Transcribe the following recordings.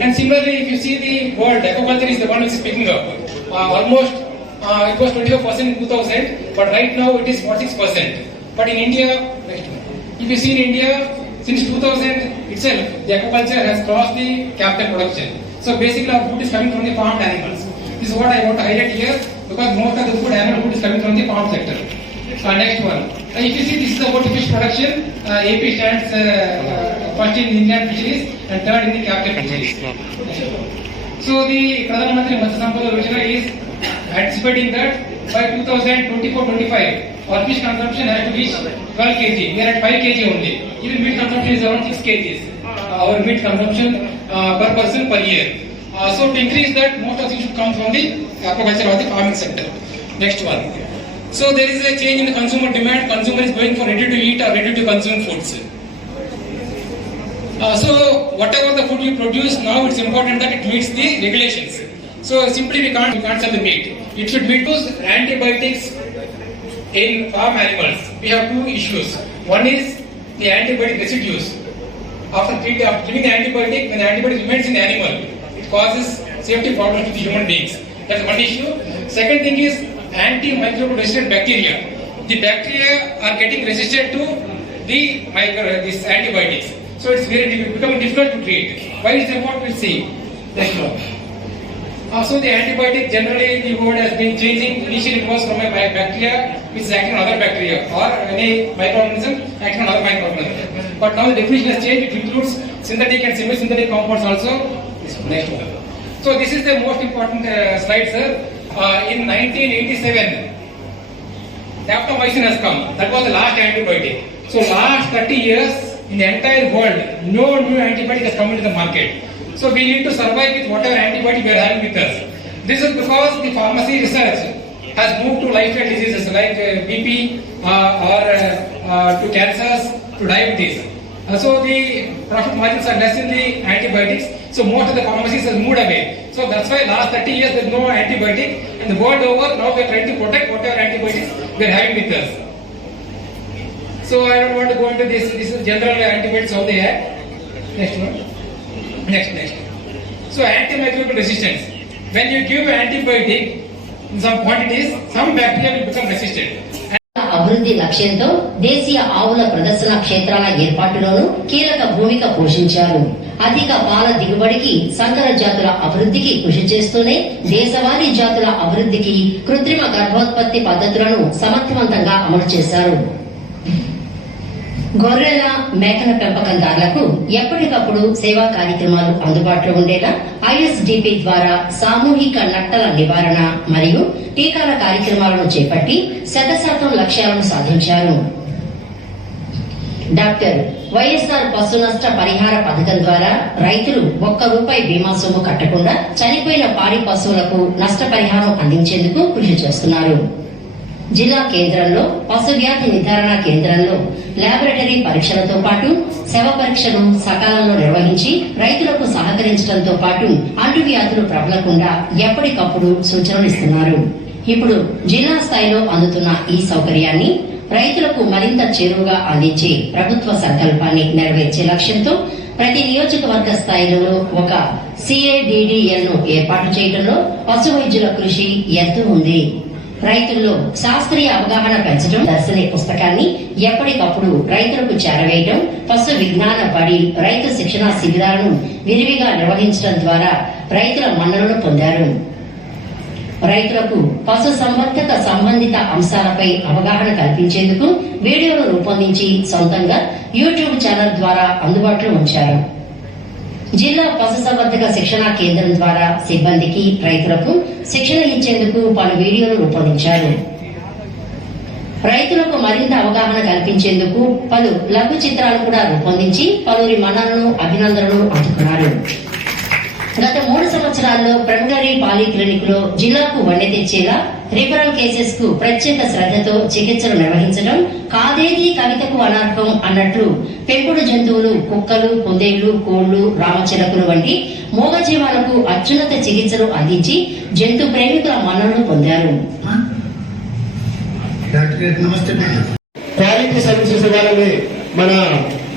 And similarly, if you see the world, aquaculture is the one which is picking up. Almost it was 24% in 2000, but right now it is 46%. But in India, if you see in India, since 2000 itself, the aquaculture has crossed the capital production. So basically, our food is coming from the farmed animals. This is what I want to highlight here, because most of the food, animal food, is coming from the farm sector. Next one. If you see, this is about fish production. AP stands first in inland fisheries and third in the captive fisheries. So the Pradhan Mantri Matsya Sampada Yojana is anticipating that by 2024-25, our fish consumption has to reach 12 kg. We are at 5 kg only. Even meat consumption is around 6 kg. Our meat consumption per person per year. So to increase that, most of it should come from the aquaculture or the farming sector. Next one. So there is a change in the consumer demand. Consumer is going for ready to eat or ready to consume foods. So whatever the food you produce now, it's important that it meets the regulations. So simply we can't sell the meat. It should meet those antibiotics in farm animals. We have two issues. One is the antibiotic residues. After giving the antibiotic, when the antibiotic remains in the animal, it causes safety problems to the human beings. That's one issue. Second thing is antimicrobial resistant bacteria. The bacteria are getting resistant to these antibiotics. So it's becoming difficult to treat. Why is it what we'll see? Next one. So the antibiotic, generally the word has been changing. Initially it was from a bacteria which is acting on other bacteria, or any microorganism acting on other microorganism. But now the definition has changed. It includes synthetic and semi-synthetic compounds also. Next one. So this is the most important slide, sir. In 1987, daptomycin has come. That was the last antibiotic. So last 30 years, in the entire world, no new antibiotic has come into the market. So we need to survive with whatever antibiotic we are having with us. This is because the pharmacy research has moved to lifestyle diseases like BP or to cancers, to diabetes. So the profit margins are less in the antibiotics. So most of the pharmacies have moved away. So that's why last 30 years there is no antibiotic, and the world over now we are trying to protect whatever antibiotics we are having with us. So I don't want to go into this. This is general antibiotics how they are. Next one. Next. So antimicrobial resistance. When you give antibiotic in some quantities, some bacteria will become resistant. అభివృద్ధి లక్ష్యంతో దేశీయ ఆవుల ప్రదర్శన క్షేత్రాల ఏర్పాటులోనూ కీలక భూమిక పోషించారు. అధిక పాల దిగుబడికి, సంకర జాతుల అభివృద్ధికి కృషి చేస్తూనే దేశవాళీ జాతుల అభివృద్ధికి కృత్రిమ గర్భోత్పత్తి పద్ధతులను సమర్థవంతంగా అమలు చేశారు. గొర్రెల, మేకల పెంపకందారులకు ఎప్పటికప్పుడు సేవా కార్యక్రమాలు అందుబాటులో ఉండేలా ఐఎస్డిపి ద్వారా సామూహిక నట్టల నివారణ మరియు టీకాల కార్యక్రమాలను చేపట్టి 100% లక్ష్యాలను సాధించారు. డాక్టర్ వైఎస్ఆర్ పశు నష్ట పరిహార పథకం ద్వారా రైతులు ₹1 బీమా సొమ్ము కట్టకుండా చనిపోయిన పాడి పశువులకు నష్టపరిహారం అందించేందుకు కృషి చేస్తున్నారు. జిల్లా కేంద్రంలో పశు వ్యాధి నిర్ధారణ కేంద్రంలో ల్యాబొరేటరీ పరీక్షలతో పాటు శవ పరీక్షలు సకాలంలో నిర్వహించి రైతులకు సహకరించడంతో పాటు అంటువ్యాధులు ప్రబలకుండా ఎప్పటికప్పుడు సూచనలు ఇస్తున్నారు. ఇప్పుడు జిల్లా స్థాయిలో అందుతున్న ఈ సౌకర్యాన్ని రైతులకు మరింత చేరువుగా అందించే ప్రభుత్వ సంకల్పాన్ని నెరవేర్చే లక్ష్యంతో ప్రతి నియోజకవర్గ స్థాయిలో ఒక CADDL ను ఏర్పాటు చేయడంలో పశు వైద్యుల కృషి ఎంతో ఉంది. రైతుల్లో శాస్త్రీయ అవగాహన పెంచడం, దర్శని పుస్తకాన్ని ఎప్పటికప్పుడు రైతులకు చేరవేయడం, పశు విజ్ఞాన బడి, రైతు శిక్షణ శిబిరాలను విరివిగా నిర్వహించడం ద్వారా రైతుల మన్ననలు పొందారు. రైతులకు పశు సంవర్ధక సంబంధిత అంశాలపై అవగాహన కల్పించేందుకు వీడియోలు రూపొందించి సొంతంగా యూట్యూబ్ ఛానల్ ద్వారా అందుబాటులో ఉంచారు. జిల్లా పశుసంవర్ధక శిక్షణ కేంద్రం ద్వారా సిబ్బందికి, రైతులకు శిక్షణ ఇచ్చేందుకు పలు వీడియోలు రూపొందించారు. రైతులకు మరింత అవగాహన కల్పించేందుకు పలు లఘు చిత్రాలు కూడా రూపొందించి పలువురి మన్ననలను, అభినందనలు అందుకున్నారు. గత 3 సంవత్సరాల్లో ప్రైమరీ పాలీక్లినిక్ లో జిల్లాకు వన్నె తెచ్చేలా రిఫరల్ కేసెస్ కు ప్రత్యేక శ్రద్ధతో చికిత్సలు నిర్వహించడం, కాదేది కవితకు అనర్హం అన్నట్లు పెంపుడు జంతువులు, కుక్కలు, కుందేళ్లు, కోళ్లు, రామచిలకలు వంటి మూగజీవాలకు అత్యున్నత చికిత్సలు అందించి జంతు ప్రేమికుల మన్ననలు పొందారు. క్వాలిటీ సర్వీసెస్ ఇవ్వాలని మన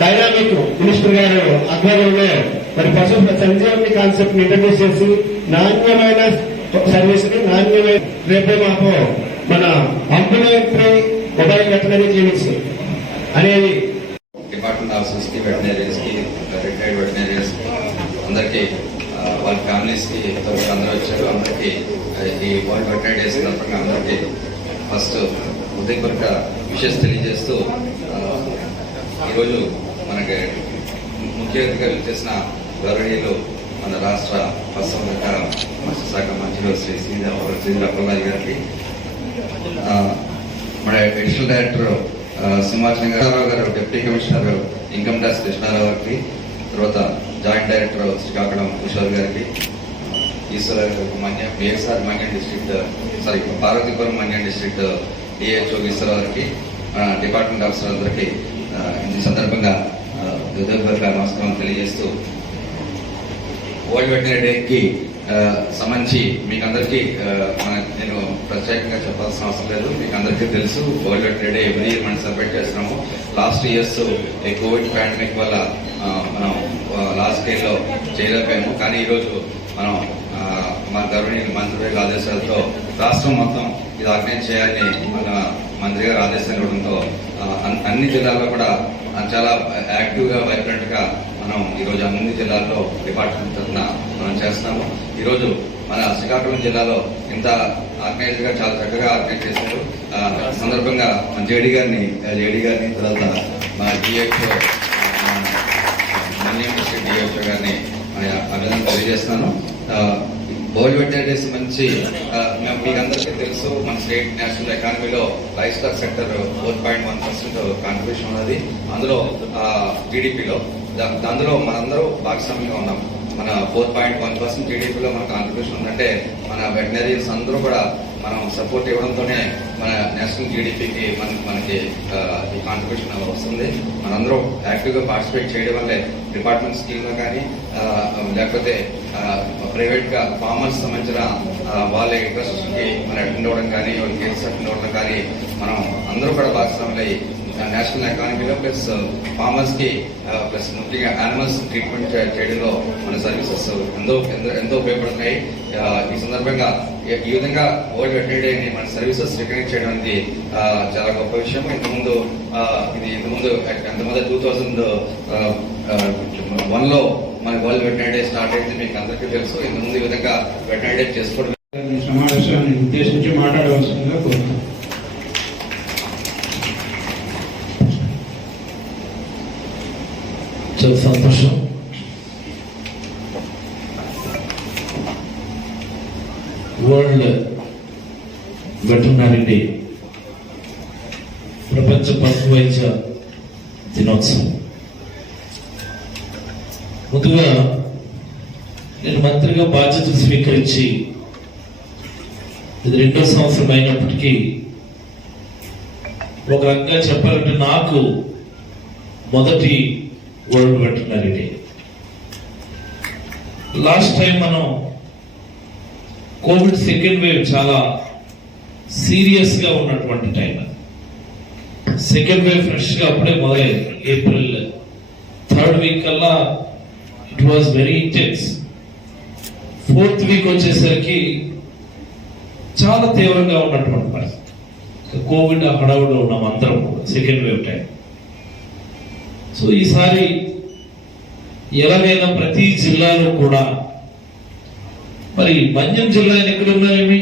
డైనామిక్ మినిస్టర్ గారు ఆధ్వర్యంలో మరి పశు సంజీవని కాన్సెప్ట్ ఇంట్రడ్యూస్ చేసి నాణ్యమైన సర్వీస్ ని, నాణ్యమైన రేపే మాపో మన అంబులెంటరీ మొబైల్ వెటనరీ క్లినిక్స్ అనేది డిపార్ట్మెంట్ ఆఫీసర్స్ కి, వెటనరీస్ కి, రిటైర్డ్ వెటనరీస్ కి అందరికి, వాళ్ళ ఫ్యామిలీస్ కి అందరూ వచ్చారు. అందరికి ఈ వరల్డ్ వెటనరీ డే సందర్భంగా అందరికి ఫస్ట్ హృదయపూర్వక విషెస్ తెలియజేస్తూ ఈరోజు మనకి ముఖ్య అతిథిగా చేసిన గౌరవనీయులు మన రాష్ట్ర పశుసంవర్ధక మత్స్యశాఖ మంత్రులు శ్రీ శ్రీధరప్పలరాజు గారికి, మన additional director Simhachalam garu, deputy commissioner income tax Krishnarao గారికి, తర్వాత జాయింట్ డైరెక్టర్ శ్రీకాకుళం కిషోర్ గారికి, Eswara BSR Manyam district Parvathipuram Manyam district DHO Eswara గారికి, డిపార్ట్మెంట్ ఆఫీసర్ అందరికీ ఈ సందర్భంగా హృదయపూర్వక నమస్కారం తెలియజేస్తూ వరల్డ్ వెటనరీ డేకి సంబంధించి మీకు అందరికీ నేను ప్రత్యేకంగా చెప్పాల్సిన అవసరం లేదు. మీకు అందరికీ తెలుసు world veterinary day every year మనం సెలబ్రేట్ చేస్తున్నాము. లాస్ట్ ఇయర్స్ ఈ కోవిడ్ పాండమిక్ వల్ల మనం లాస్ట్ స్కేల్లో చేయలేకపోయాము. కానీ ఈరోజు మనం మన గవర్నమెంట్ మంత్రి ఆదేశాలతో రాష్ట్రం మొత్తం ఇది ఆర్గనైజ్ చేయాలని మన మంత్రి గారు ఆదేశాలు ఇవ్వడంతో అన్ని జిల్లాల్లో కూడా చాలా యాక్టివ్గా, వైబ్రెంట్ గా మనం ఈరోజు అన్ని జిల్లాల్లో డిపార్ట్మెంట్ తరఫున మనం చేస్తున్నాము. ఈరోజు మన శ్రీకాకుళం జిల్లాలో ఇంత ఆర్గనైజ్ గా చాలా చక్కగా ఆర్గనైజ్ చేశారు. సందర్భంగా మన జేడీ గారిని తర్వాత మన డిహెచ్ఓ మన్యం డిస్ట్రిక్ట్ డిహెచ్ఓ గారిని అభినందన తెలియజేస్తున్నాను. వరల్డ్ వెటనరీ డే మంచి మీకు అందరికీ తెలుసు మన స్టేట్ నేషనల్ ఎకానమీలో లైఫ్ స్టాక్ సెక్టర్ 4.1% కాంట్రిబ్యూషన్ ఉన్నది. అందులో జీడిపిలో అందులో మనందరూ భాగస్వామ్యంగా ఉన్నాం. మన 4.1% జీడీపీలో మన కాంట్రిబ్యూషన్ ఉందంటే మన వెటనరీస్ అందరూ కూడా మనం సపోర్ట్ ఇవ్వడంతోనే మన నేషనల్ జీడీపీకి మనకి ఈ కాంట్రిబ్యూషన్ వస్తుంది. మనందరూ యాక్టివ్గా పార్టిసిపేట్ చేయడం వల్లే డిపార్ట్మెంట్ స్కీమ్లో కానీ లేకపోతే ప్రైవేట్గా ఫార్మర్స్ సంబంధించిన వాళ్ళ ఇంట్రెస్ట్కి మనం అటెండ్ అవ్వడం కానీ వాళ్ళ కేసెస్ అటెండ్ అవ్వడం కానీ మనం అందరూ కూడా భాగస్వాములై నేషనల్ ఎకానమీలో ప్లస్ ఫార్మర్స్ కి ప్లస్ ముఖ్యంగా యానిమల్స్ ట్రీట్మెంట్ చేయడంలో మన సర్వీసెస్ ఎంతో ఉపయోగపడుతున్నాయి. ఈ సందర్భంగా ఈ విధంగా వరల్డ్ వెటనరీ డేని మన సర్వీసెస్ రికగ్నైజ్ చేయడం అనేది చాలా గొప్ప విషయం. ఇంతకుముందు 2001లో మన వరల్డ్ వెటనరీ డే స్టార్ట్ అయింది, మీకు అందరికీ తెలుసు. ఇంతకుముందు ఈ విధంగా వెటనరీ డే చేసుకోవడం సమావేశాన్ని ఉద్దేశించి మాట్లాడవలసిందిగా కోరుతున్నాను. చాలా సంతోషం. వరల్డ్ వెటర్నరీ డే, ప్రపంచ పశు వైద్య దినోత్సవం. ముందుగా నేను మంత్రిగా బాధ్యతలు స్వీకరించి ఇది 2వ సంవత్సరం అయినప్పటికీ ఒక రకంగా చెప్పాలంటే నాకు మొదటి world veterinary day. Last time మనం కోవిడ్ సెకండ్ వేవ్ చాలా సీరియస్ గా ఉన్నటువంటి టైం. సెకండ్ వేవ్ ఫ్రెష్ గా అప్పుడే మొదలైంది. ఏప్రిల్ 3rd వీక్ కల్లా it was very intense. 4th week వచ్చేసరికి చాలా తీవ్రంగా ఉన్నటువంటి పరిస్థితి. కోవిడ్ హడావుడిలో ఉన్నాం అందరం సెకండ్ వేవ్ టైం. సో ఈసారి ఎలాగైనా ప్రతి జిల్లాలో కూడా, మరి మన్యం జిల్లా ఎక్కడ ఉన్నాయేమి,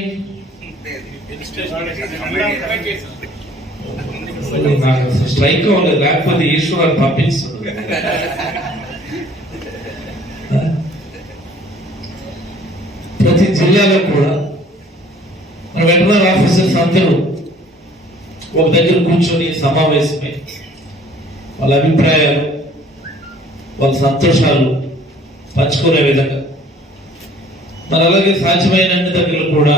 నాకు స్ట్రైక్ అవ్వలేదు, లేకపోతే ఈశ్వర్ పంపిస్తుంది. ప్రతి జిల్లాలో కూడా మన వెటర్నరీ ఆఫీసర్స్ అందరూ ఒక దగ్గర కూర్చొని సమావేశమై వాళ్ళ అభిప్రాయాలు, వాళ్ళ సంతోషాలు పంచుకునే విధంగా, మరి అలాగే సాధ్యమైన అన్ని దగ్గరలో కూడా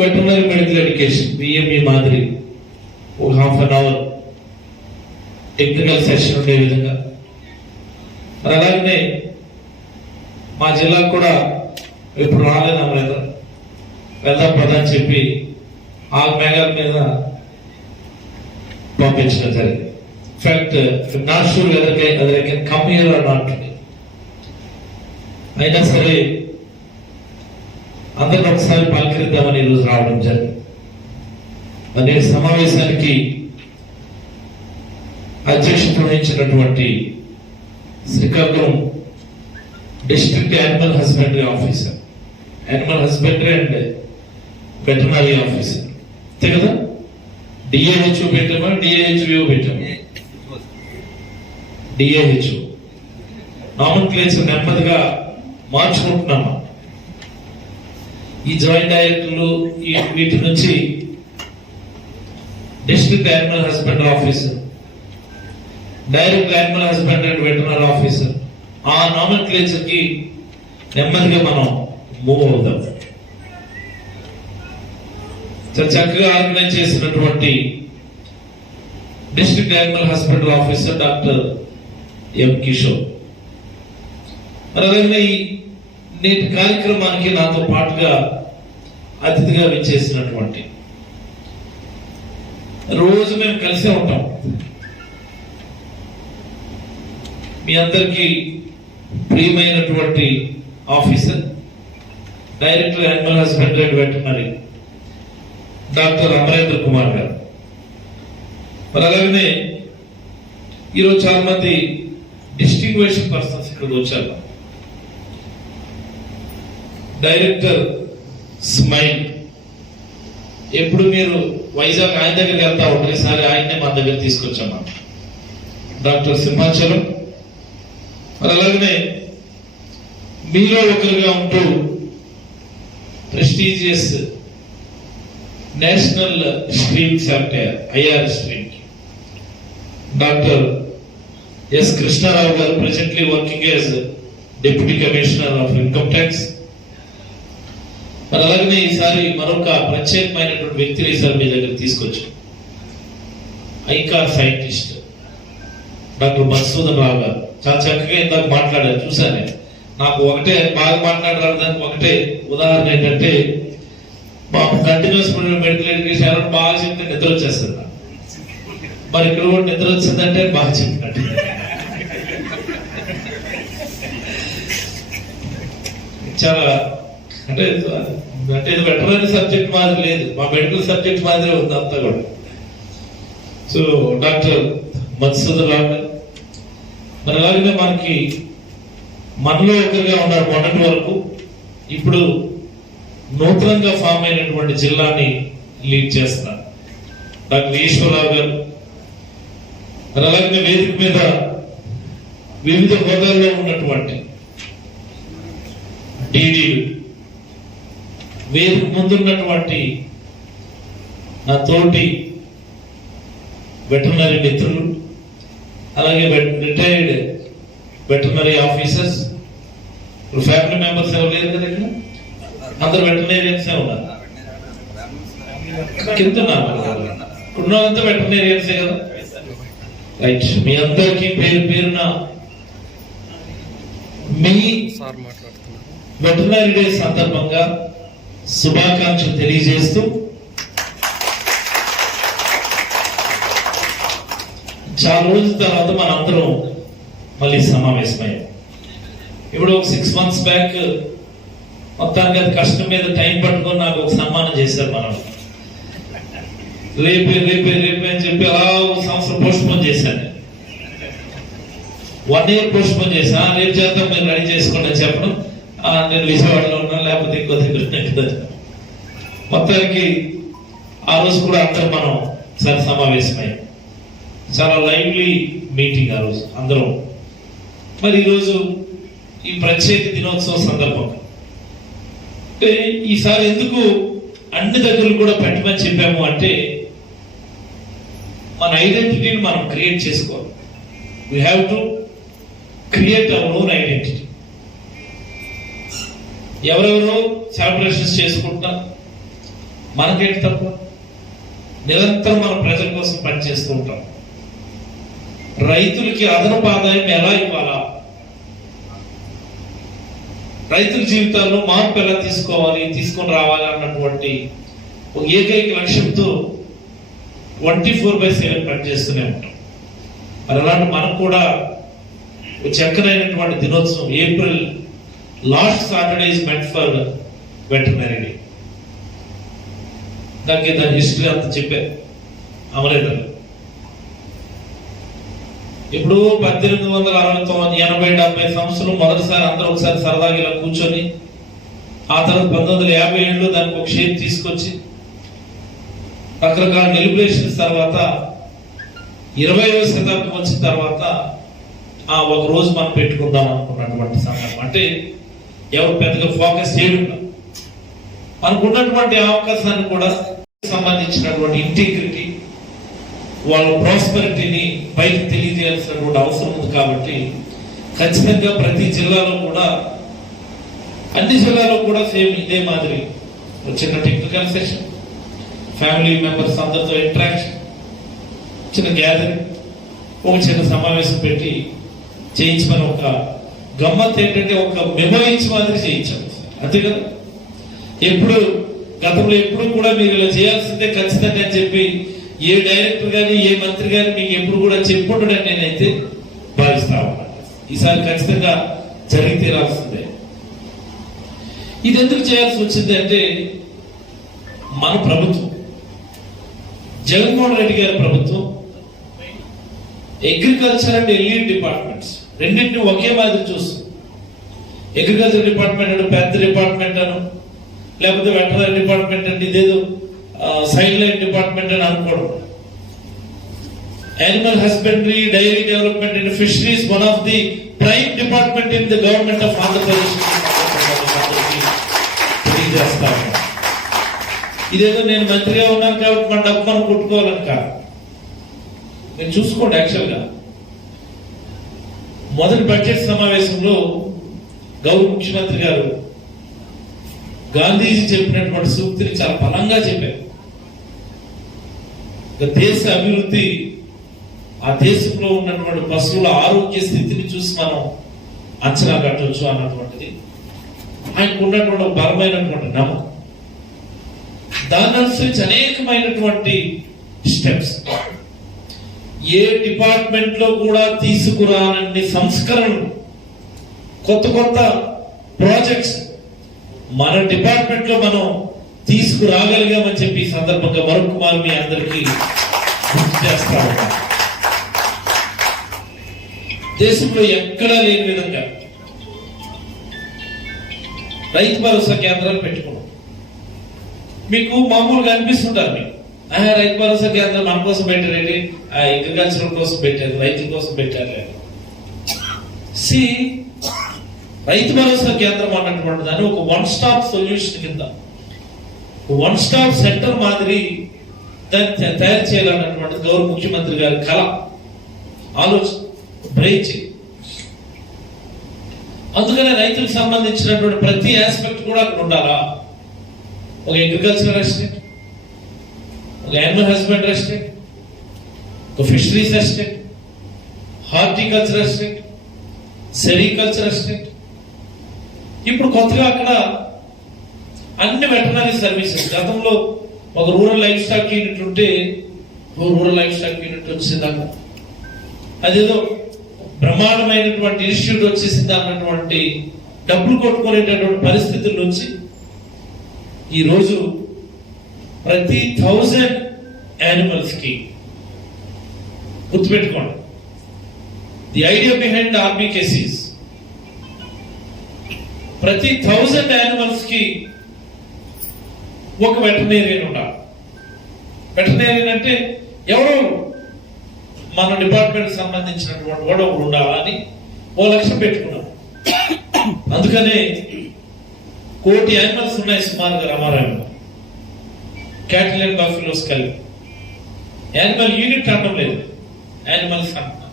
వెటర్నరీ మెడికల్ ఎడ్యుకేషన్ బిఎంఈ మాదిరి ఒక 1/2 అవర్ టెక్నికల్ సెషన్ ఉండే విధంగా, మరి అలాగనే మా జిల్లాకు కూడా ఎప్పుడు రాలేదు అమ్మలేదు, వెళ్దాం పదా అని చెప్పి ఆ మేఘాల మీద పంపించడం జరిగింది. In fact not sure whether I can come here or not. అయినా సరే అందరిని ఒకసారి పలకరిద్దామని ఈరోజు రావడం జరిగింది. అనే సమావేశానికి అధ్యక్షత వహించినటువంటి Srikakulam district animal husbandry officer, animal husbandry and veterinary officer, అంతే కదా? డిఏహెచ్ఓ పెట్టామా, డిఏహెచ్ఓ పెట్టామా? డిఏహెచ్ఓ నామన్క్లేచర్ నెమ్మదిగా మార్చుకుంటున్నామా? ఈ జాయింట్ డైరెక్టర్లు వీటి నుంచి district animal husbandry officer, direct animal husbandry and veterinary officer, ఆ నామన్క్లేచర్ కి నెమ్మదిగా మనం మూవ్ అవుతాం. చాలా చక్కగా ఆర్గనైజ్ చేసినటువంటి district animal husbandry officer doctor M Kishore. అలాగే ఈ నేటి కార్యక్రమానికి నాతో పాటుగా అతిథిగా విచ్చేసినటువంటి, రోజు మేము కలిసే ఉంటాం, మీ అందరికీ ప్రియమైనటువంటి officer, director animal husbandry and veterinary doctor Amarendra Kumar గారు. మరి అలాగనే ఈరోజు చాలా మంది డిస్టింగ్విష్డ్ పర్సన్స్ ఇక్కడికి వచ్చారు. డైరెక్టర్ స్మైల్, ఎప్పుడు మీరు వైజాగ్ ఆయన దగ్గరికి వెళ్తా ఉంటారు, ఈసారి ఆయన్నే మన దగ్గర తీసుకొచ్చామా. డాక్టర్ సింహాచలం, మరి అలాగనే మీలో ఒకరుగా ఉంటూ prestigious national screen chapter IR screen doctor S Krishna Rao గారు presently working as deputy commissioner of income tax. మరి అలాగనే ఈసారి మరొక ప్రత్యేకమైనటువంటి వ్యక్తిని ఈసారి మీ దగ్గర తీసుకొచ్చాం. ఐకార్ సైంటిస్ట్ డాక్టర్ మధుసూదన్ రావు గారు చాలా చక్కగా ఇందాక మాట్లాడారు, చూశాను. నాకు ఒకటే బాగా మాట్లాడారు, దానికి ఒకటే ఉదాహరణ ఏంటంటే కంటిన్యూస్ మెడికల్ ఎడ్యుకేషన్ ఎవరైనా బాగా చెప్తే నిద్ర వచ్చేస్తుంది. మరి ఇక్కడ కూడా నిద్ర వచ్చిందంటే బాగా చెప్పినట్టు. చాలా అంటే ఇది వెటరనరీ సబ్జెక్ట్ మాదిరి లేదు, మా మెడికల్ సబ్జెక్ట్ మాదిరి ఉంది అంతా కూడా. సో డాక్టర్ మధుసూదన్ రావు గారు మరి అలాగే మనలో ఒకరిగా ఉన్నారు మొన్నటి వరకు. ఇప్పుడు నూతనంగా ఫామ్ అయినటువంటి జిల్లాని లీడ్ చేస్తున్నారు డాక్టర్ ఈశ్వరరావు గారు. మరి అలాగే వేదిక మీద వివిధ హోదాల్లో ఉన్నటువంటి డీడీలు, వేదిక ముందున్నటువంటి నా తోటి వెటర్నరీ మిత్రులు, అలాగే retired veterinary officers, family members ఎవరు లేరు కదా ఇక్కడ, అందరు వెటర్నరీయన్సే ఉన్నారు. కింద ఉన్నదంతా వెటర్నరీయన్సే కదా, రైట్. మీ అందరికీ పేరు పేరున మీ వెటర్నరీ డే సందర్భంగా శుభాకాంక్షలు తెలియజేస్తూ చాలా రోజుల తర్వాత మన అందరం మళ్ళీ సమావేశమయ్యాం. ఇప్పుడు ఒక 6 months బ్యాక్ మొత్తానికి అది కష్టం మీద టైం పట్టుకొని నాకు ఒక సన్మానం చేశారు. మనం రేపే రేపే రేపే అని చెప్పి అలా ఒక సంవత్సరం పోస్ట్పోన్ చేశాను. 1 year పోస్ట్పోన్ చేశా. రేపు చేద్దాం, మీరు రెడీ చేసుకోండి అని చెప్పడం. నేను విజయవాడలో ఉన్నాను, లేకపోతే ఇంకో దగ్గర. మొత్తానికి ఆ రోజు కూడా అందరం మనం సరి సమావేశమయ్యాం. చాలా లైవ్లీ మీటింగ్ ఆ రోజు అందరం. మరి ఈరోజు ఈ ప్రత్యేక దినోత్సవం సందర్భంగా ఈసారి ఎందుకు అన్ని దగ్గరలు కూడా పెట్టమని చెప్పాము అంటే, మన ఐడెంటిటీని మనం క్రియేట్ చేసుకోవాలి. We have to create our own identity. ఎవరెవరో సెలబ్రేషన్స్ చేసుకుంటున్నారు, మనకేంటి తక్కువ? నిరంతరం మన ప్రజల కోసం పనిచేస్తూ ఉంటాం. రైతులకి అదనపు ఆదాయం ఎలా ఇవ్వాలా, రైతుల జీవితాల్లో మార్పు ఎలా తీసుకొని రావాలి అన్నటువంటి ఒక ఏకైక లక్ష్యంతో 24/7 పనిచేస్తూనే ఉంటాం. మరి అలాంటి మనకు కూడా ఒక చక్కనైనటువంటి దినోత్సవం April last Saturday is meant for veterinary day. దానికి దాని హిస్టరీ అంతా చెప్పారు అమరేంద్ర. ఇప్పుడు 1860-80 సంవత్సరం మొదటిసారి అందరూ ఒకసారి సరదాగా ఇలా కూర్చొని, ఆ తర్వాత 1957లో దానికి ఒక షేప్ తీసుకొచ్చి రకరకాల డెలిబ్రేషన్స్ తర్వాత 20వ శతాబ్దం వచ్చిన తర్వాత ఒక రోజు మనం పెట్టుకుందాం అనుకున్నటువంటి సందర్భం. అంటే ఎవరు పెద్దగా ఫోకస్ చేయడం, మనకున్నటువంటి అవకాశాన్ని కూడా సంబంధించినటువంటి ఇంటిగ్రిటీ, వాళ్ళ ప్రాస్పెరిటీని బయటకు తెలియజేయాల్సినటువంటి అవసరం ఉంది. కాబట్టి ఖచ్చితంగా ప్రతి జిల్లాలో కూడా, అన్ని జిల్లాలో కూడా సేమ్ ఇదే మాదిరి చిన్న టెక్నికల్ సెషన్, ఫ్యామిలీ మెంబర్స్ అందరితో ఇంటరాక్షన్, చిన్న గ్యాదరింగ్, ఒక చిన్న సమావేశం పెట్టి చేయించమని ఒక గమ్మత్ ఏంటంటే ఒక మెమో ఇచ్చి మాదిరి చేయించాం. అంతే కదా, ఎప్పుడు గతంలో ఎప్పుడు కూడా మీరు ఇలా చేయాల్సిందే ఖచ్చితంగా అని చెప్పి ఏ డైరెక్టర్ గాని ఏ మంత్రి గాని మీకు ఎప్పుడు కూడా చెప్పుకుంటాడని నేనైతే భావిస్తా ఉన్నాను. ఈసారి ఖచ్చితంగా జరిగి తీరాల్సిందే. ఇది ఎందుకు చేయాల్సి వచ్చింది అంటే, మన ప్రభుత్వం, జగన్మోహన్ రెడ్డి గారి ప్రభుత్వం అగ్రికల్చర్ అండ్ ఎల్ఈడి డిపార్ట్మెంట్స్ రెండింటిని ఒకే మాదిరి చూస్తుంది. అగ్రికల్చర్ డిపార్ట్మెంట్ అంటే పెద్ద డిపార్ట్మెంట్ అను, లేకపోతే వెటర్నరీ డిపార్ట్మెంట్ అంటే ఇదేదో సైడ్ లైన్ డిపార్ట్మెంట్ అని అనుకోవడం. Animal husbandry, dairy development and fisheries one of the prime department in the government of Andhra Pradesh. ఇదేదో నేను మంత్రిగా ఉన్నాను కాబట్టి మన డబ్బు మనం కొట్టుకోవాలని కాదు. మీరు చూసుకోండి, యాక్చువల్గా మొదటి బడ్జెట్ సమావేశంలో గౌరవ ముఖ్యమంత్రి గారు గాంధీజీ చెప్పినటువంటి సూక్తిని చాలా బలంగా చెప్పారు. దేశ అభివృద్ధి ఆ దేశంలో ఉన్నటువంటి పశువుల ఆరోగ్య స్థితిని చూసి మనం అంచనా కట్టవచ్చు అన్నటువంటిది ఆయనకు ఉన్నటువంటి ఒక బలమైనటువంటి నమ్మకం. దాన్ని అనుసరించి అనేకమైనటువంటి స్టెప్స్, ఏ డిపార్ట్మెంట్ లో కూడా తీసుకురానన్ని సంస్కరణలు, కొత్త కొత్త ప్రాజెక్ట్స్ మన డిపార్ట్మెంట్ లో మనం తీసుకురాగలిగామని చెప్పి ఈ సందర్భంగా మరొకమారు మీ అందరికీ గుర్తు చేస్తా ఉన్నాం. దేశంలో ఎక్కడా లేని విధంగా రైతు భరోసా కేంద్రాలు పెట్టుకున్నాం. మీకు మామూలుగా అనిపిస్తుంటారు, మీకు రైతు భరోసా కేంద్రం మన కోసం పెట్టారండి, అగ్రికల్చర్ కోసం పెట్టారు, రైతుల కోసం పెట్టారు. రైతు భరోసా కేంద్రం అన్నటువంటి దాన్ని ఒక వన్ స్టాప్ సొల్యూషన్ కింద, వన్ స్టాప్ సెంటర్ మాదిరి దాన్ని తయారు చేయాలన్నటువంటి గౌరవ ముఖ్యమంత్రి గారి కళ, ఆలోచన, బ్రేచి. అందుకనే రైతులకు సంబంధించినటువంటి ప్రతి ఆస్పెక్ట్ కూడా అక్కడ ఉండాలా. ఒక అగ్రికల్చర్ ఎస్టేట్, ఒక యానిమల్ హస్బెండరీ ఎస్టేట్, ఒక fisheries estate, horticulture estate, sericulture estate. ఇప్పుడు కొత్తగా అక్కడ అన్ని వెటర్నరీ సర్వీసెస్, గతంలో ఒక రూరల్ లైఫ్ స్టాక్ యూనిట్ ఉంటే రూరల్ లైఫ్ స్టాక్ యూనిట్ వచ్చిందాక అదేదో బ్రహ్మాండమైనటువంటి ఇన్స్టిట్యూట్ వచ్చేసింది అన్నటువంటి డబ్బులు కొట్టుకునేటటువంటి పరిస్థితుల నుంచి ఈరోజు ప్రతి 1000 యానిమల్స్ కి, గుర్తుపెట్టుకోండి, ది ఐడియా బిహైండ్ ఆర్బీకేసీస్, ప్రతి 1000 యానిమల్స్ కి ఒక వెటర్నేరియన్ ఉండాలి. వెటర్నేరియన్ అంటే ఎవరో మన డిపార్ట్మెంట్ సంబంధించినటువంటి వాడు ఒకడు ఉండాలని 1 లక్షం పెట్టుకున్నాం. అందుకనే 1 కోటి యానిమల్స్ ఉన్నాయి సుమారుగా రామారాయంలో, క్యాటిల్ అండ్ బఫెలోస్ కలిపి. యానిమల్ యూనిట్ అనడం లేదు, యానిమల్స్ అంటున్నాం.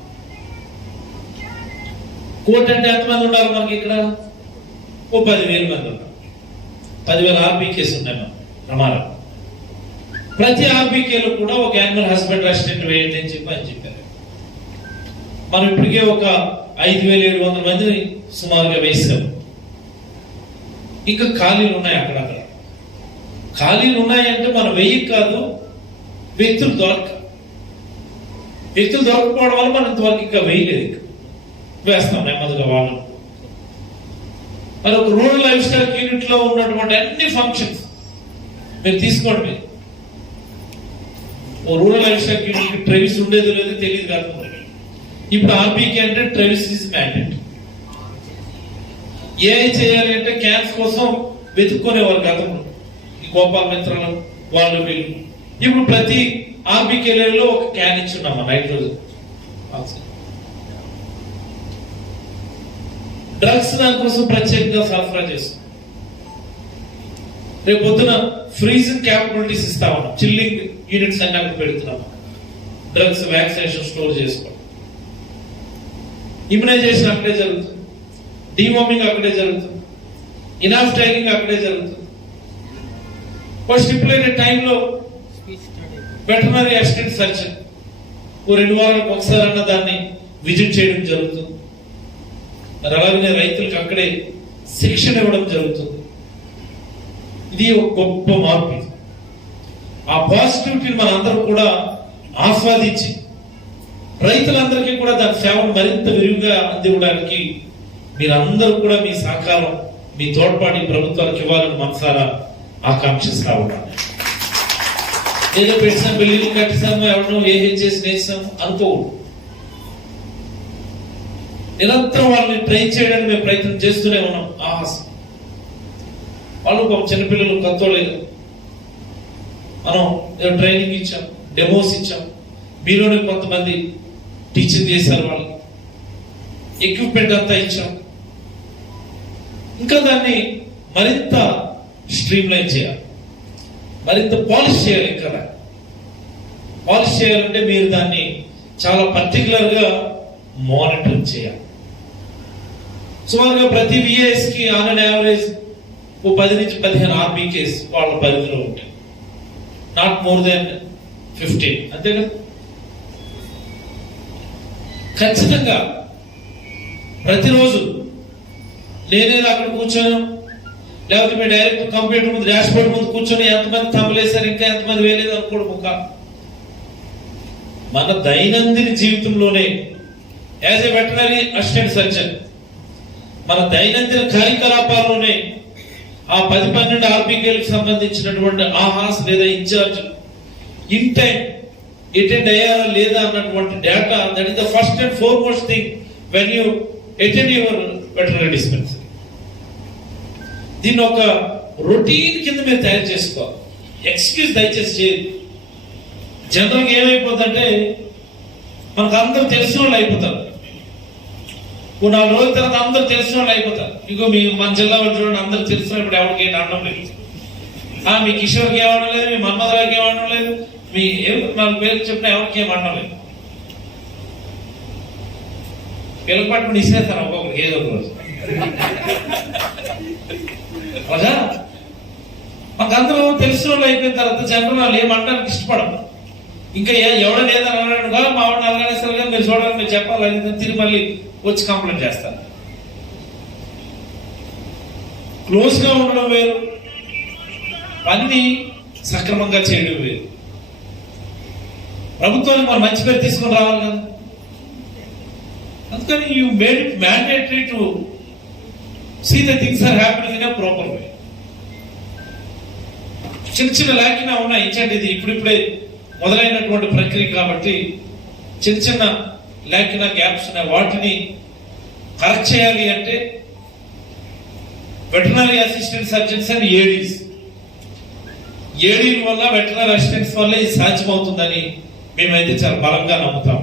1 కోటి అంటే ఎంతమంది ఉండాలి మనకి ఇక్కడ? 10,000 మంది ఉన్నారు. 10,000 ఆర్బీకేస్ ఉన్నాయి మనం రామారాయం. ప్రతి ఆర్బీకేలో కూడా ఒక యానిమల్ హస్బెండరీ అసిస్టెంట్ వేయండి అని చెప్పారు. మనం ఇప్పటికే ఒక 5,700 మందిని సుమారుగా వేసాము. ఇంకా ఖాళీలు ఉన్నాయి అక్కడక్కడ. ఖాళీలు ఉన్నాయంటే మనం వెయ్యి కాదు, వ్యక్తులు దొరకపోవడం వల్ల మనం ఇంతవరకు ఇంకా వేయలేదు. వేస్తాం నెమ్మదిగా వాళ్ళు. మరి ఒక రూరల్ లైఫ్ స్టైల్ యూనిట్ లో ఉన్నటువంటి అన్ని ఫంక్షన్స్ మీరు తీసుకోండి. ఓ రూరల్ లైఫ్ స్టైల్ యూనిట్ ట్రెవిస్ ఉండేది లేదో తెలియదు కాదు. ఇప్పుడు ఆర్బీకే అంటే ట్రెవిస్ ఇస్ మ్యాండేట్. ఏ చేయాలి అంటే క్యాన్స్ కోసం వెతుక్కునేవారు గతంలో, ఈ గోపాల్ మిత్రులు వాళ్ళు వీళ్ళు. ఇప్పుడు ప్రతి ఆర్బీకే లో ఒక క్యాన్ ఇచ్చున్నాం నైట్రోజన్. డ్రగ్స్ దానికోసం ప్రత్యేకంగా సరఫరా చేస్తాం. రేపు పొద్దున ఫ్రీజింగ్ క్యాపబిలిటీస్ ఇస్తా ఉన్నాం, చిల్లింగ్ యూనిట్స్ అన్ని అక్కడ పెడుతున్నాం. డ్రగ్స్ వ్యాక్సినేషన్ స్టోర్ చేసుకోవడం, ఇమ్యునైజేషన్ అక్కడే జరుగుతుంది, డీవార్మింగ్ అక్కడే జరుగుతుంది, ఇనాఫ్ ట్రైనింగ్ అక్కడే జరుగుతుంది. ఒక స్టిపులేటెడ్ టైంలో వెటర్నరీ అసిస్టెంట్ సర్జన్ 2 వారాలకు ఒకసారి అన్న దాన్ని విజిట్ చేయడం జరుగుతుంది. మరి అలాగే రైతులకు అక్కడే శిక్షణ ఇవ్వడం జరుగుతుంది. ఇది ఒక గొప్ప మార్పు. ఆ పాజిటివిటీని మనందరూ కూడా ఆస్వాదించి రైతులందరికీ కూడా దాని సేవను మరింత విరివిగా అందివ్వడానికి మీరందరూ కూడా మీ సహకారం, మీ తోడ్పాటు ప్రభుత్వానికి ఇవ్వాలని మనసారా ఆకాంక్షిస్తా ఉన్నాను. ఏదో పెట్టిసాం, బిల్డింగ్ కట్టిసాము, ఎవరినో చేసి నేర్చాము అనుకోకూడదు. నిరంతరం వాళ్ళని ట్రైన్ చేయడానికి మేము ప్రయత్నం చేస్తూనే ఉన్నాం. వాళ్ళు చిన్నపిల్లలు కొత్తలేదు, మనం ట్రైనింగ్ ఇచ్చాం, డెమోస్ ఇచ్చాం, మీలోనే కొంతమంది టీచింగ్ చేశారు, వాళ్ళు ఎక్విప్మెంట్ అంతా ఇచ్చాం. ఇంకా దాన్ని మరింత స్ట్రీమ్ లైన్ చేయాలి, మరింత పాలిష్ చేయాలి. ఇంకా పాలిష్ చేయాలంటే మీరు దాన్ని చాలా పర్టికులర్ గా మానిటర్ చేయాలి. సుమారుగా ప్రతి విఏఎస్ కి ఆన్ అన్ యావరేజ్ ఓ 10 నుంచి 15 ఆర్బీకేస్ వాళ్ళ పరిధిలో ఉంటాయి, నాట్ మోర్ దెన్ 15, అంతే కదా. ఖచ్చితంగా ప్రతిరోజు నేనే అక్కడ కూర్చొని, లేకపోతే మీ డైరెక్ట్ కంప్యూటర్ ముందు డాష్ బోర్డ్ ముందు కూర్చొని ఎంతమంది తమలేశారు, ఇంకా ఎంతమంది వేయలేదు అనుకోవడం ఒక మన దైనందిన జీవితంలోనే as a veterinary assistant surgeon మన దైనందిన కార్యకలాపాల్లోనే ఆ 10-12 ఆర్బీకేలకు సంబంధించినటువంటి ఆహాస్ లేదా ఇన్ఛార్జ్ ఇన్ టైం అటెండ్ అయ్యారా లేదా అన్నటువంటి data, that is the first and foremost thing when you attend your veterinary dispensary. దీన్ని ఒక రొటీన్ కింద మీరు తయారు చేసుకోవాలి. ఎక్స్క్యూజ్ దయచేసి చేయదు. జనరల్గా ఏమైపోతుందంటే మనకు అందరూ తెలిసిన వాళ్ళు అయిపోతారు, 4 రోజుల తర్వాత అందరూ తెలిసిన వాళ్ళు అయిపోతారు. ఇగో మీ మన జిల్లా వాళ్ళు చూడండి, అందరూ తెలిసిన ఇప్పుడు ఎవరికి ఏం అనడం లేదు. మీ కిషోర్కి ఏమనడం లేదు, మీ మన్మధరావుకి ఏమనడం లేదు, మీ 4 పేర్లు చెప్పిన ఎవరికి ఏం అనడం లేదు. పిల్లలు పట్టుకుని ఇచ్చేస్తాను ఒక్కొక్కరికి ఏదో ఒక రోజు. అలాగా మాకు అందరూ తెలిసిన వాళ్ళు అయిపోయిన తర్వాత జనరల్ వాళ్ళు ఏమంటానికి ఇష్టపడము. ఇంకా ఎవడో లేదని అన్నాడుగా మా వాడిని అలాగనేసరిగా మీరు చూడాలి, మీరు చెప్పాలి అని తిరిగి మళ్ళీ వచ్చి కంప్లైంట్ చేస్తారు. క్లోజ్ గా ఉండడం వేరు, పని సక్రమంగా చేయడం వేరు. ప్రభుత్వానికి మనం మంచి పేరు తీసుకుని రావాలి కదా. అందుకని you made it mandatory to see the things are happening in a proper way. చిన్న లాకినా ఉన్నాయి ఇచ్చండి, ఇది ఇప్పుడిప్పుడే మొదలైనటువంటి ప్రక్రియ కాబట్టి చిన్న లాకినా గ్యాప్స్ ఉన్నాయి, వాటిని కరెక్ట్ చేయాలి అంటే veterinary assistant surgeons and ADs, ఏడీల వల్ల వెటనరీ అసిస్టెంట్స్ వల్ల ఇది సాధ్యమవుతుందని మేమైతే చాలా బలంగా నమ్ముతాం.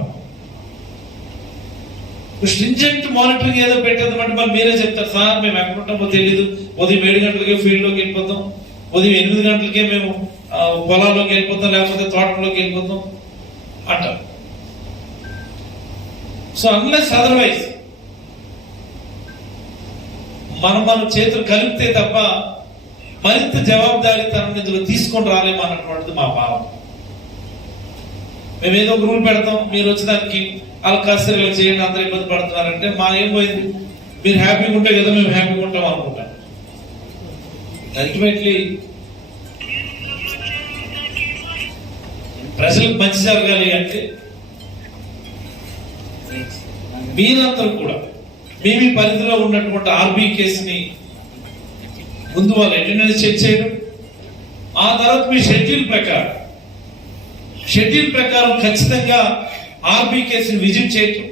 స్ట్రింజెంట్ మానిటరింగ్ ఏదో పెట్టేదామంటే మరి మీరే చెప్తారు, సార్ మేము ఎక్కడుంటామో తెలియదు, ఉదయం 7 గంటలకే ఫీల్డ్ లోకి వెళ్ళిపోతాం, ఉదయం 8 గంటలకే మేము పొలాల్లోకి వెళ్ళిపోతాం, లేకపోతే తోటలోకి వెళ్ళిపోతాం అంటారు. సో అన్లెస్ అదర్వైజ్ మనం చేతులు కలిపితే తప్ప మరింత జవాబుదారీతనం ఇందులో తీసుకొని రాలేము అన్నటువంటిది మా భావం. మేము ఏదో ఒక రూల్ పెడతాం, మీరు వచ్చేదానికి అల్కాసరిలో చేయండి, అందరూ ఇబ్బంది పడుతున్నారంటే మా ఏం పోయింది, మీరు హ్యాపీగా ఉంటే కదా మేము హ్యాపీగా ఉంటాం అనుకుంటాం. అల్టిమేట్లీ ప్రజలకు మంచి జరగాలి అంటే మీరందరూ కూడా మీ పరిధిలో ఉన్నటువంటి ఆర్బీకేస్ ని ముందు వాళ్ళు అటెండెన్స్ చెక్ చేయడం, ఆ తర్వాత మీ షెడ్యూల్ ప్రకారం ఖచ్చితంగా ఆర్బీకేస్ ని విజిట్ చేయటం,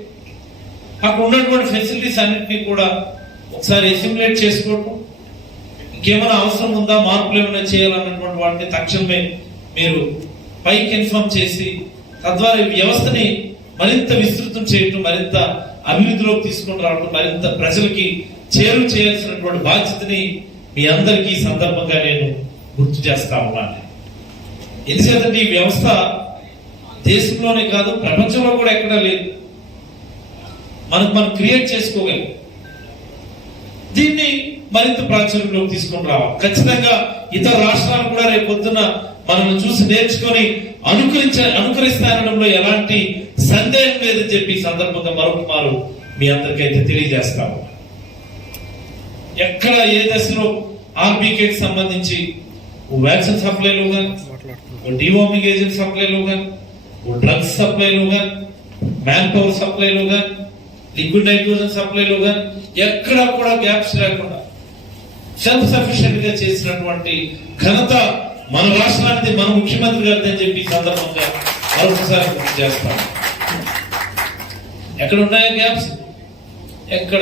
అక్కడ ఉన్నటువంటి ఫెసిలిటీస్ అన్నింటినీ కూడా ఒకసారి ఎస్టిమేట్ చేసుకోవటం, ఇంకేమైనా అవసరం ఉందా, మార్పులు ఏమైనా చేయాలన్నటువంటి వాటిని తక్షణమే మీరు పైకి ఇన్ఫార్మ్ చేసి తద్వారా ఈ వ్యవస్థని మరింత విస్తృతం చేయటం, మరింత అభివృద్ధిలోకి తీసుకుని రావడం, మరింత ప్రజలకి చేయాల్సినటువంటి బాధ్యతని మీ అందరికీ సందర్భంగా నేను గుర్తు చేస్తా ఉన్నాను. ఎందుకంటే ఈ వ్యవస్థ దేశంలోనే కాదు ప్రపంచంలో కూడా ఎక్కడా లేదు. మనం క్రియేట్ చేసుకోగలం. దీన్ని మరింత ప్రాచుర్యంలోకి తీసుకొని రావాలి. ఖచ్చితంగా ఇతర రాష్ట్రాలు కూడా రేపు పొద్దున్న మనల్ని చూసి నేర్చుకొని అనుకరిస్తానడంలో ఎలాంటి సందేహం లేదని చెప్పి సందర్భంగా మరొకమారు మీ అందరికైతే తెలియజేస్తాము. ఎక్కడ ఏ దశలో ఆర్బీకేకి సంబంధించి వ్యాక్సిన్ సప్లైలో కానీ, డివార్మింగ్ ఏజెంట్ సప్లైలో కానీ, డ్రగ్స్ సప్లైలో కానీ, మ్యాన్ పవర్ సప్లైలో కానీ, లిక్విడ్ నైట్రోజన్ సప్లైలో కానీ ఎక్కడ కూడా గ్యాప్స్ లేకుండా సెల్ఫ్ సఫిషియెంట్ గా చేసినటువంటి ఘనత మన రాష్ట్రానికి, మన ముఖ్యమంత్రి గారిని అని చెప్పి సందర్భంగా మరొకసారి గుర్తు చేస్తాం. ఎక్కడ ఉన్నాయో గ్యాప్స్? ఎక్కడ?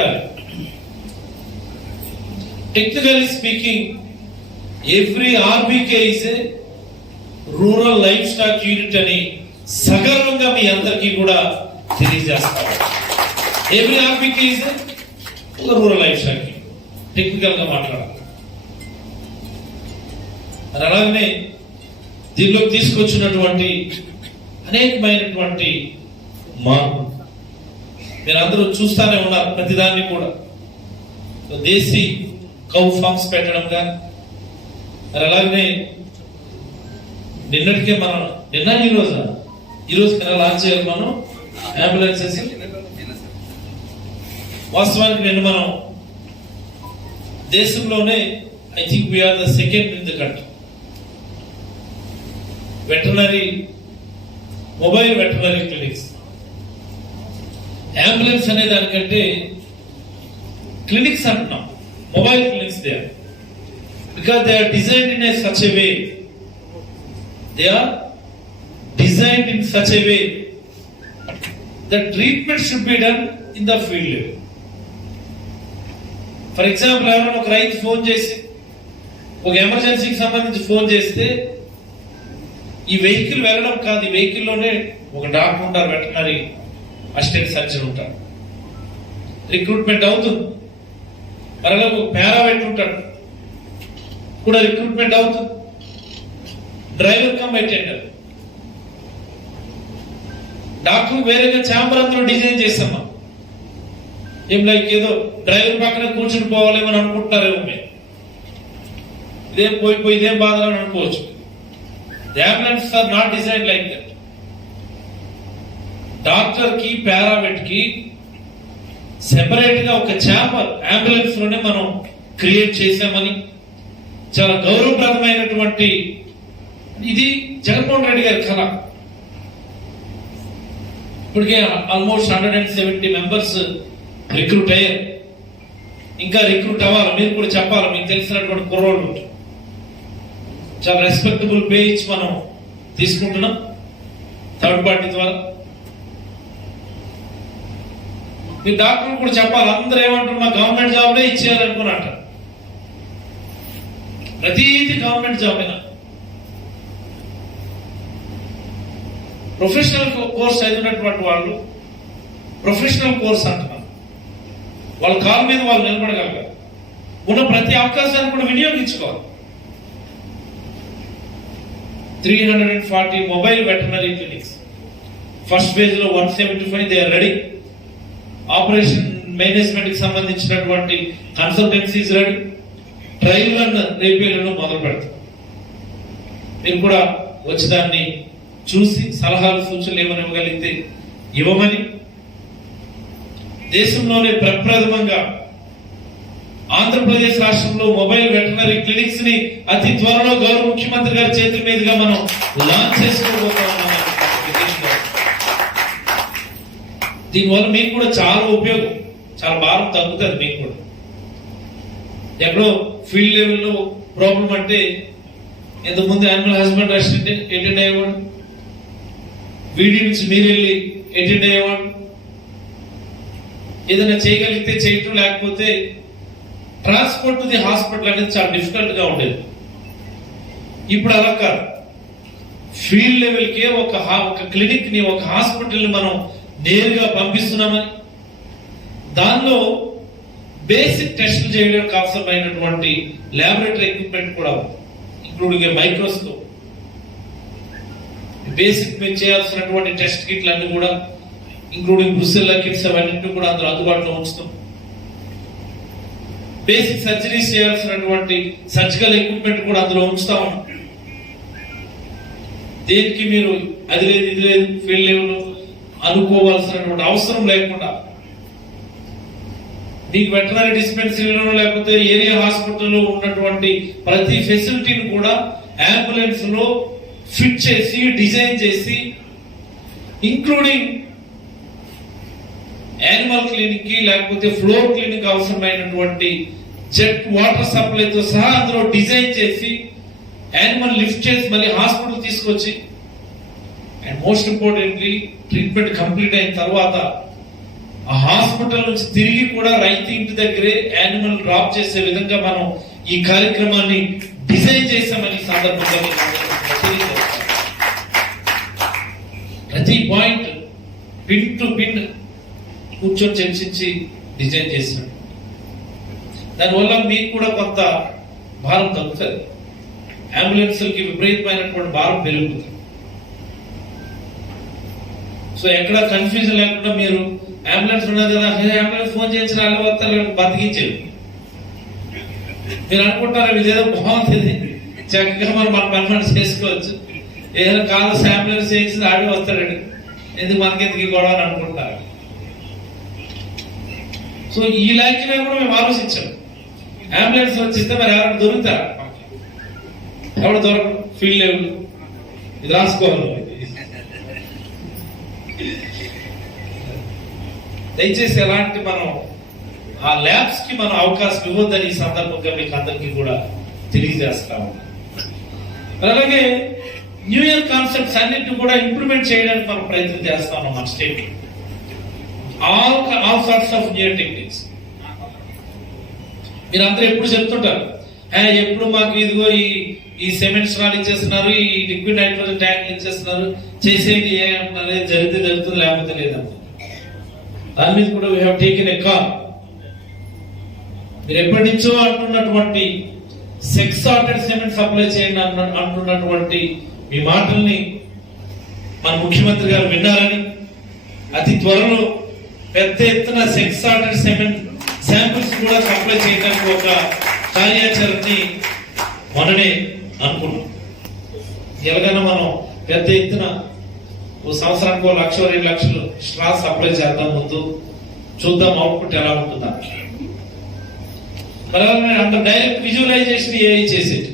Technically speaking every RBK is a rural life stock unit అని సగర్వంగా మీ అందరికీ కూడా తెలియజేస్తాం. Every RBK is a rural life stock technical గా మాట్లాడాలి. అలాగనే దీనిలోకి తీసుకొచ్చినటువంటి అనేకమైనటువంటి మార్పు మీరు అందరూ చూస్తానే ఉన్నారు. ప్రతిదాన్ని కూడా దేశీ కౌ ఫార్మ్స్ పెట్టడం కానీ, మరి అలాగనే నిన్నటికే మనం ఈరోజు కన్నా లాంచ్ చేయాలి మనం అంబులెన్సెస్. వాస్తవానికి నిన్న మనం దేశంలోనే I think we are the second in the country mobile veterinary clinics. Ambulance అనే దానికంటే క్లినిక్స్ అంటున్నాం, mobile clinics they are, because they are designed in such a way, the treatment should be done in the field level. For example ఎవరైనా ఒక రైతు phone చేసి ఒక ఎమర్జెన్సీకి సంబంధించి ఫోన్ చేస్తే ఈ వెహికల్ వెళ్ళడం కాదు, ఈ వెహికల్లోనే ఒక డాక్టర్ ఉంటారు, వెటర్నరీ అసిస్టెంట్ సర్జన్ ఉంటారు, రిక్రూట్మెంట్ అవుతుంది. మరలా ఒక పారావెట్ ఉంటాడు కూడా రిక్రూట్మెంట్ అవుతుంది, డ్రైవర్ కమ్ అటెండర్. డాక్టర్ వేరేగా ఛాంబర్ అందరూ డిజైన్ చేస్తామా, ఏం లైక్ ఏదో డ్రైవర్ పక్కన కూర్చుని పోవాలేమని అనుకుంటున్నారేమో మేము, ఇదేం పోయిపోయి ఇదేం బాధ అని అనుకోవచ్చు. The ambulance are not design like that. Doctor కి పారామెట్ కి సెపరేట్ గా ఒక ఛాంబర్ అంబులెన్స్ లోనే మనం క్రియేట్ చేశామని, చాలా గౌరవప్రదమైనటువంటి ఇది జగన్మోహన్ రెడ్డి గారి కళ. ఇప్పటికే ఆల్మోస్ట్ 170 మెంబర్స్ రిక్రూట్ అయ్యారు, ఇంకా రిక్రూట్ అవ్వాలి. మీరు కూడా చెప్పాలి, మీకు తెలిసినటువంటి కుర్రోళ్ళు చాలా రెస్పెక్టబుల్ పే ఇచ్చి మనం తీసుకుంటున్నాం థర్డ్ పార్టీ ద్వారా. మీరు డాక్టర్లు కూడా చెప్పాలి, అందరూ ఏమంటారు మా గవర్నమెంట్ జాబ్లే ఇచ్చేయాలనుకున్నట్ట, ప్రతిదీ గవర్నమెంట్ జాబ్ అయినా. ప్రొఫెషనల్ కోర్స్ చదివినటువంటి వాళ్ళు ప్రొఫెషనల్ కోర్స్ అంటున్నారు, వాళ్ళ కాళ్ళ మీద వాళ్ళు నిలబడగలగాలి, ఉన్న ప్రతి అవకాశాన్ని కూడా వినియోగించుకోవాలి. 340 mobile veterinary clinics, first phase లో 175 they are ready. Operation management కి సంబంధించినటువంటి కన్సల్టెన్సీస్ రెడీ. ట్రయల్ రన్ రేపేళ్లలో మొదలు పెడతాం. మీరు కూడా వచ్చి దాన్ని చూసి సలహాలు సూచనలు ఏమని ఇవ్వగలిగితే ఇవ్వమని, దేశంలోనే ప్రప్రథమంగా ఆంధ్రప్రదేశ్ రాష్ట్రంలో మొబైల్ వెటర్నరీ క్లినిక్స్ ని అతి త్వరలో గౌరవ ముఖ్యమంత్రి గారి చేతుల మీదుగా మనం లాంచ్ చేసుకోబోతున్నాం. దీనివల్ల మీకు కూడా చాలా ఉపయోగం, చాలా భారం తగ్గుతుంది మీకు కూడా. ఎక్కడో ఫీల్డ్ లెవెల్లో ప్రాబ్లం అంటే ఇంతకుముందు యానిమల్ హస్బెండ్ అసిస్టెంట్ అటెండ్ అయ్యేవాడు, వీడి నుంచి మీరు వెళ్ళి అటెండ్ అయ్యేవాడు, ఏదైనా చేయగలిగితే చేయటం, లేకపోతే ట్రాన్స్పోర్ట్ టు ది హాస్పిటల్ అనేది చాలా డిఫికల్ట్ గా ఉండేది. ఇప్పుడు అలా కాదు, ఫీల్డ్ లెవెల్కే ఒక క్లినిక్ ని, ఒక హాస్పిటల్ ని మనం నేరుగా పంపిస్తున్నామని, దానిలో బేసిక్ టెస్టులు చేయడానికి అవసరమైనటువంటి ల్యాబొరేటరీ ఎక్విప్మెంట్ కూడా ఇంక్లూడింగ్ మైక్రోస్కోప్, బేసిక్ మీరు చేయాల్సినటువంటి టెస్ట్ కిట్లు అన్ని కూడా ఇంక్లూడింగ్ బ్రుసెల్లా కిట్స్ అవన్నీ కూడా అందులో అందుబాటులో ఉంచుతాం. బేసిక్ సర్జరీస్ చేయాల్సినటువంటి సర్జికల్ ఎక్విప్మెంట్ కూడా అందులో ఉంచుతా ఉన్నాం. దేనికి మీరు అది లేదు ఇది లేదు ఫీల్డ్ లెవెల్లో అనుకోవాల్సినటువంటి అవసరం లేకుండా, మీకు వెటర్నరీ డిస్పెన్సరీలో లేకపోతే ఏరియా హాస్పిటల్లో ఉన్నటువంటి ప్రతి ఫెసిలిటీని కూడా అంబులెన్స్ లో ఫిట్ చేసి డిజైన్ చేసి, ఇంక్లూడింగ్ యానిమల్ క్లినిక్ కి లేకపోతే ఫ్లోర్ క్లినిక్ అవసరమైనటువంటి జెట్ వాటర్ సప్లైతో సహా అందులో డిజైన్ చేసి, యానిమల్ లిఫ్ట్ చేసి మళ్ళీ హాస్పిటల్ తీసుకొచ్చి, and most importantly treatment complete అయిన తర్వాత ఆ హాస్పిటల్ నుంచి తిరిగి కూడా రైతు ఇంటి దగ్గరే యానిమల్ డ్రాప్ చేసే విధంగా మనం ఈ కార్యక్రమాన్ని డిజైన్ చేశామని సందర్భంగా ప్రతి పాయింట్ పిన్ టు పిన్ కూర్చొని చర్చించి డిజైన్ చేశాడు. దానివల్ల మీకు కూడా కొంత భారం తగ్గుతుంది, అంబులెన్స్కి విపరీతమైనటువంటి భారం పెరుగుతుంది. సో ఎక్కడ కన్ఫ్యూజన్ లేకుండా మీరు అంబులెన్స్ ఉన్నది కదా, అంబులెన్స్ ఫోన్ చేయించిన వాళ్ళు వస్తారు, బతికించేది మీరు అనుకుంటారా ఇదేదో బాగుంటుంది, చక్కగా మన పని మనం చేసుకోవచ్చు, ఏదైనా కాలు శాంపులర్ చేసి ఆడి వస్తాడండి, ఎందుకు మనకెందుకు ఈ గొడవ అని అనుకుంటారు. సో ఈ లైన్ కూడా మేము ఆలోచించాం. అంబులెన్స్ వచ్చిస్తే మరి ఎవరైనా దొరుకుతారా? ఎవరు దొరకరు, ఫీల్డ్ లెవెల్ ఇది రాసుకోవాలి. దయచేసి ఎలాంటి మనం ఆ ల్యాబ్స్ కి మనం అవకాశం ఇవ్వద్దని ఈ సందర్భంగా మీకు అందరికీ కూడా తెలియజేస్తాము. అలాగే న్యూ ఇయర్ కాన్సెప్ట్స్ అన్నింటిని కూడా ఇంప్లిమెంట్ చేయడానికి మనం ప్రయత్నం చేస్తా ఉన్నాం మన state. All sorts of new techniques మీరు అందరూ ఎప్పుడు చెప్తుంటారు, ఎప్పుడు మాకు ఇదిగో ఈ సిమెంట్స్ రాళ్ళు ఇచ్చేస్తున్నారు, ఈ లిక్విడ్ నైట్రోజన్ ట్యాంక్ ఇచ్చేస్తున్నారు, చేసేది ఏ అంటున్నారు, జరిగితే జరుగుతుంది లేకపోతే లేదంటారు. దాని మీద కూడా we have taken a call. మీరు ఎప్పటి నుంచో అంటున్నటువంటి సెక్స్ సార్టెడ్ సిమెంట్ సప్లై చేయండి అంటున్నటువంటి మీ మాటల్ని మన ముఖ్యమంత్రి గారు విన్నారని, అతి త్వరలో పెద్ద ఎత్తున సెక్స్ సార్టెడ్ సిమెంట్ శాంపిల్స్ కూడా సప్లై చేయడానికి ఒక కార్యాచరణని మొన్ననే అనుకున్నాం. ఎలాగైనా మనం పెద్ద ఎత్తున ఓ సంవత్సరానికి 1 లక్ష 2 లక్షలు స్ట్రా సప్లై చేద్దాం, ముందు చూద్దాం అవుట్పుట్ ఎలా ఉంటుందా. మరి అండర్ డైరెక్ట్ విజువలైజేషన్ ఏఐ చేసేది,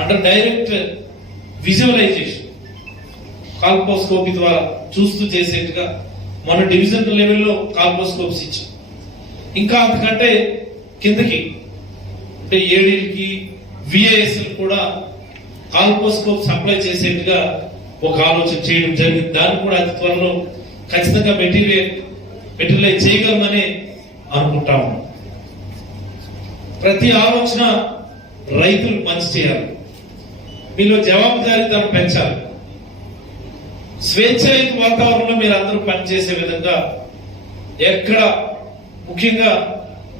అండర్ డైరెక్ట్ విజువలైజేషన్ కాల్పోస్కోపీ ద్వారా చూస్తూ చేసేట్టుగా మన డివిజన్ లెవెల్లో కాల్పోస్కోప్స్ ఇచ్చాం. ఇంకా అంతకంటే కిందకి అంటే ఏడీలకి విఐఎస్ కూడా కాల్పోస్కోప్ సప్లై చేసేట్టుగా ఒక ఆలోచన చేయడం జరిగింది. దాన్ని కూడా అతి త్వరలో ఖచ్చితంగా మెటీరియలైజ్ చేయగలమని అనుకుంటాము. ప్రతి ఆలోచన రైతులకు మంచి చేయాలి, మీలో జవాబుదారీతనం పెంచాలి, స్వేచ్ఛాయుత వాతావరణంలో మీరు అందరూ పనిచేసే విధంగా ఎక్కడ ముఖ్యంగా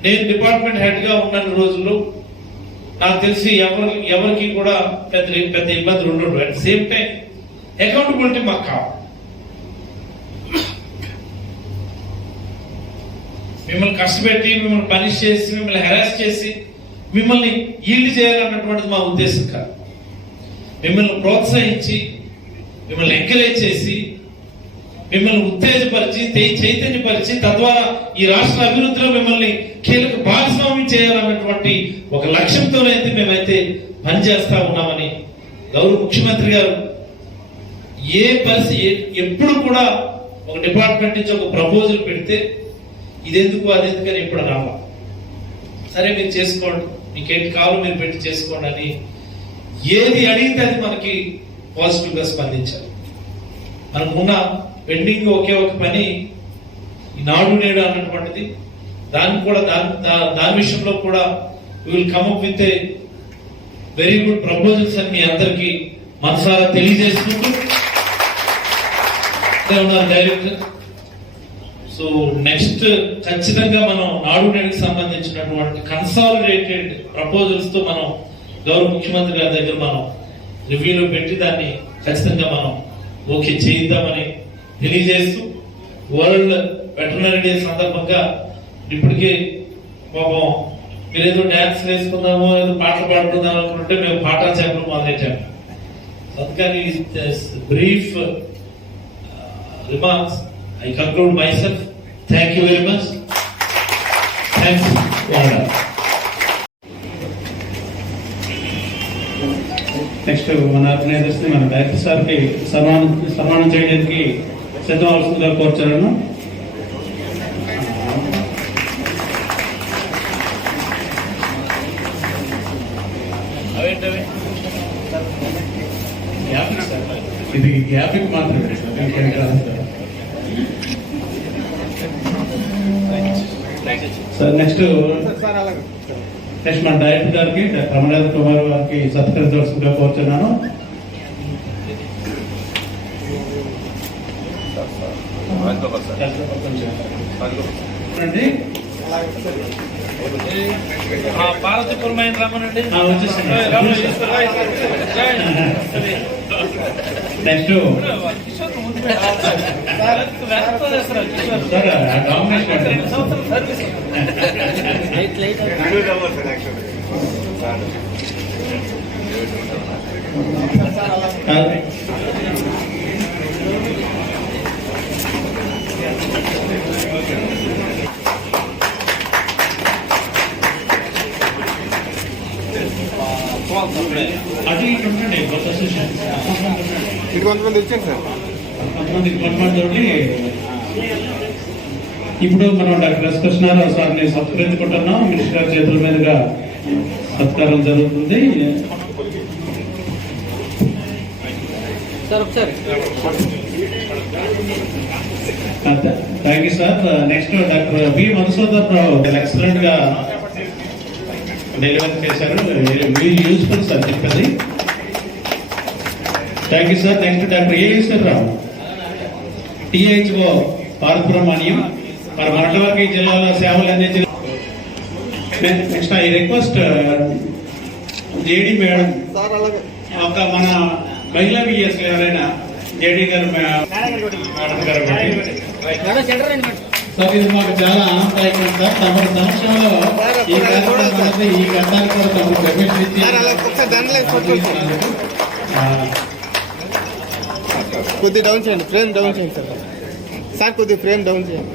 నేను డిపార్ట్మెంట్ హెడ్ గా ఉన్న రోజుల్లో నాకు తెలిసి ఎవరికి కూడా పెద్ద ఇబ్బందులు ఉండవు. అట్ సేమ్ టైం అకౌంటబిలిటీ మాకు కావాలి. మిమ్మల్ని కష్టపెట్టి, మిమ్మల్ని పనిష్ చేసి, మిమ్మల్ని హెరాస్ చేసి, మిమ్మల్ని ఈల్డ్ చేయాలన్నటువంటిది మా ఉద్దేశం కాదు. మిమ్మల్ని ప్రోత్సహించి, మిమ్మల్ని ఎంకరేజ్ చేసి, మిమ్మల్ని ఉత్తేజపరిచి, చైతన్యపరిచి, తద్వారా ఈ రాష్ట్ర అభివృద్ధిలో మిమ్మల్ని కీలక భాగస్వామ్యం చేయాలన్నటువంటి ఒక లక్ష్యంతోనైతే మేమైతే పనిచేస్తా ఉన్నామని గౌరవ ముఖ్యమంత్రి గారు ఏ పరిస్థితి ఎప్పుడు కూడా ఒక డిపార్ట్మెంట్ నుంచి ఒక ప్రపోజల్ పెడితే ఇదెందుకు అదెందుకు అని ఎప్పుడు రావాలి. సరే మీరు చేసుకోండి, మీకేంటి కావాలి మీరు పెట్టి చేసుకోండి అని ఏది అడిగితే అది మనకి పాజిటివ్ గా స్పందించాలి. మనకున్న పెండింగ్ ఒకే ఒక పని ఈ నాడు నేడు అన్నటువంటిది, దాన్ని కూడా దాని విషయంలో కూడా will come up with very good proposals అని మీ అందరికి మనసారా తెలియజేసుకుంటూ ఉన్నారు డైరెక్టర్. సో నెక్స్ట్ ఖచ్చితంగా మనం నాడు నేడుకి సంబంధించినటువంటి కన్సాలిడేటెడ్ ప్రపోజల్స్ తో మనం గౌరవ ముఖ్యమంత్రి గారి దగ్గర మనం రివ్యూలో పెట్టి దాన్ని ఖచ్చితంగా మనం ఓకే చేయిద్దామని తెలియజేస్తూ, వరల్డ్ వెటర్నరీ డే సందర్భంగా ఇప్పటికే పాపం మీరేదో డాన్స్ వేసుకుందామో ఏదో పాటలు పాడుకుందాం అనుకుంటే మేము పాఠాలు చెప్పడం మొదలెట్టాము. అందుకని brief remarks I conclude myself. Thank you very much. Thanks. Next మన ఆర్గనైజర్స్ ని మన డైరెక్టర్ సార్ కి సన్మానం చేయడానికి సిద్ధం అవసరంగా కోరుతున్నాను. ఇది గ్యాపిక్ మాత్రమే సార్. నెక్స్ట్ మన డైరెక్టర్ గారికి రమణేంద్ర కుమార్ గారికి సత్కరించవలసిందిగా కోరుతున్నాను. పార్వతీపురం రమ్మనండి. నెక్స్ట్ సార్ డామినేషన్ అది ఇటు ఉండండి కొత్త అసోసియేషన్ ఇటు కొంతమంది వచ్చాను సార్. కొంతమంది కొంతమంది ఇప్పుడు మనం డాక్టర్ ఎస్ కృష్ణారావు సార్ని సత్కరించుకుంటున్నాం. మినిస్టర్ గారి చేతుల మీదుగా సత్కారం జరుగుతుంది. Thank you sir. Next doctor B Madhusudan Rao excellent గా డెలివరీ చేశారు. మీరు యూస్ఫుల్ సార్ చెప్పేది. Thank you sir. Next doctor A Eswara Rao THO పార్వసుబ్రహ్మణ్యం మరి మండలవర్గీ జిల్లాలో సేవలు అందించిన. Next I request JD madam ఒక మన మహిళా విఎస్ ఎవరైనా జేడి గారు మేడం గారు సార్ ఇది మాకు చాలా ఆనందదాయకం సార్. తమ సంవత్సరంలో ఈ కార్యక్రమానికి ఈ ఘట్టానికి కూడా తమకు పెర్మిషన్ ఇచ్చి కొద్ది డౌన్ చేయండి, ఫ్రేమ్ డౌన్ చేయండి సార్. సార్ కొద్ది ఫ్రేమ్ డౌన్ చేయండి.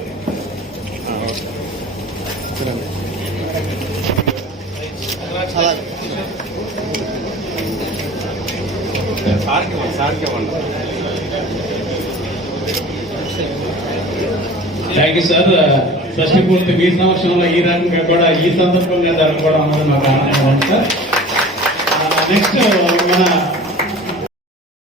చూడండి థ్యాంక్ యూ సార్. షష్ఠి పూర్తి మీ సంవత్సరంలో ఈ రకంగా కూడా ఈ సందర్భంగా జరగడం అన్నది మాకు ఆనందంగా ఉంది సార్. నెక్స్ట్ మన